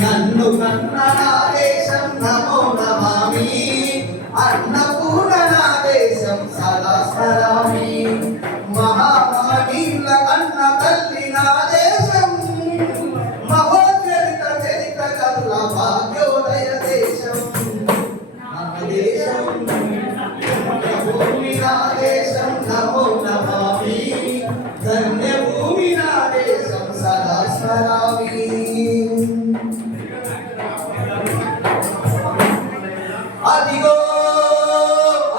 నన్ను కన్ననాదేశం నమో నమామి అన్నపూర్ణనాదేశం సదా స్మరామి మహామహనీయుల కన్న తల్లి నా దేశం మహోచరిత చరిత కల్ల భాగ్యోదయ దేశం నా దేశం భూమి నా దేశం నమో నమామి ధన్య భూమి నా దేశం సదా స్మరామి. అదిగో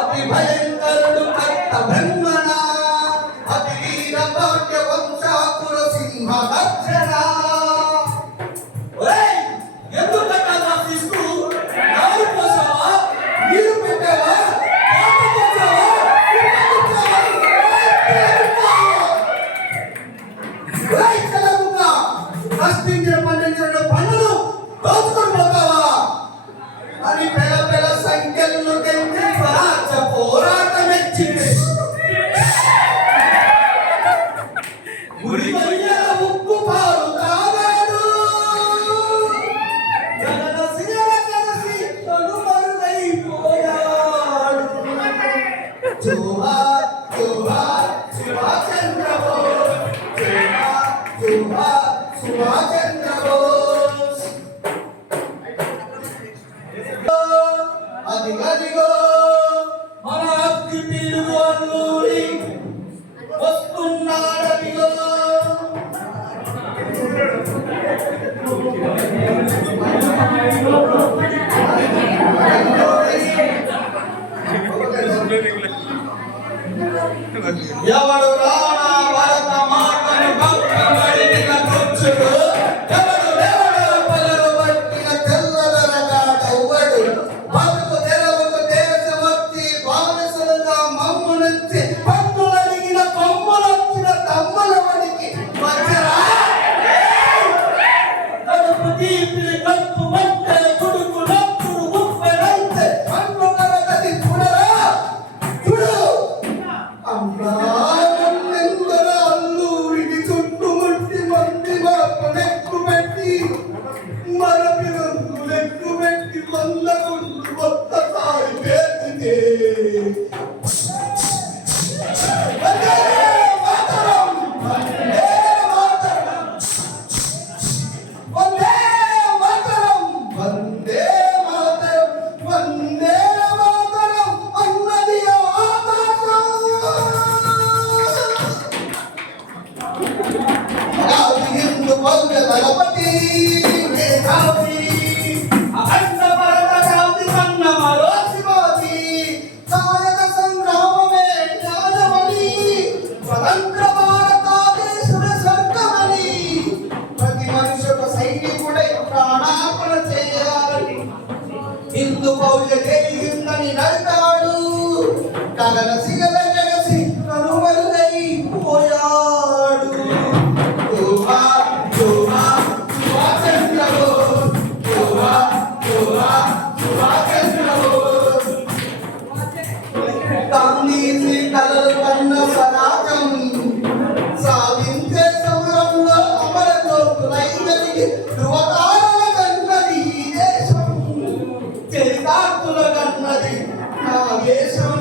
అతి భయంకరుడు కట్ట బ్రహ్మణ అతి వీర భాగ్య వంశాకుల సింహ దర్శన. ఎందుకంటే తీసుకు నారు పోసావా నీరు పెట్టావా కష్టించిన పండించిన పనులు దోచుకొని పోతావా అని పెద్ద పెద్ద సంఖ్యలను తెంచి స్వరాజ్య పోరాటం ఎచ్చింది. ఉప్పు పాలు తాగాడు కలిసి కనుమరుగైపోయాడు. జోహార్ జోహార్ సుభాష్ చంద్ర బోస్, జోహార్ జోహార్ సుభాష్ చంద్ర బోస్. అదిగదిగో మన అగ్గి పీరుగు అల్లూరి వస్తున్నాడదిగో. ఎవడు రావణ భరత మాటను భక్తమడిన కూర్చుడు ఎవడు లేవడ పలరు పట్టిన తెల్లదరగాడెవ్వడు బతుకు తెరవకు దేశభక్తి బానిసలుగా మమ్మునుంచి పన్నులడిగిన కొమ్ములొచ్చిన తమ్ముల వడికి వచ్చరా. కడుపు తీపి కప్పు మంటే గుడుకు నప్పుడు ఉప్పెనంతే అన్ను నరగది చూడరా చూడు. అమ్మానెందర అల్లూరికి చుట్టుముట్టి మంది మాపనెక్కు పెట్టి మరపి రంగులెక్కు పెట్టి మల్లగుండు ఒక్కసారి పేర్చితే వందే మాతరం వందే మాతరం వందే మాతరం వందే మాతరం వందే మాతరం అన్నది ఆకాశం. హిందూ బౌద్ధ దళపతి మేధావి అఖండ భరత శాంతి సన్నమలో శివాజీ సాయక సంగ్రామమే జ్ఞానమణి స్వతంత్ర భారతాదేశుడ స్వర్గమని ప్రతి మనిషి ఒక సైనికుడై ప్రాణార్పణ చేయాలని హిందూ బౌద్ధ జరిగిందని నడిపాడు. కలల సిగల జగసి కనుమరుగైపోయాడు. జోహార్ జోహార్ సుభాష్ చంద్ర బోస్, జోహార్ జోహార్ సుభాష్ చంద్ర బోస్. గాంధీజీ కలలు కన్న స్వరాజ్యం సాధించే సమరంలో అమరజ్యోతులై వెలిగి ధృవతారల కన్నది ఈ దేశం, చరితార్థుల కన్నది నా దేశం.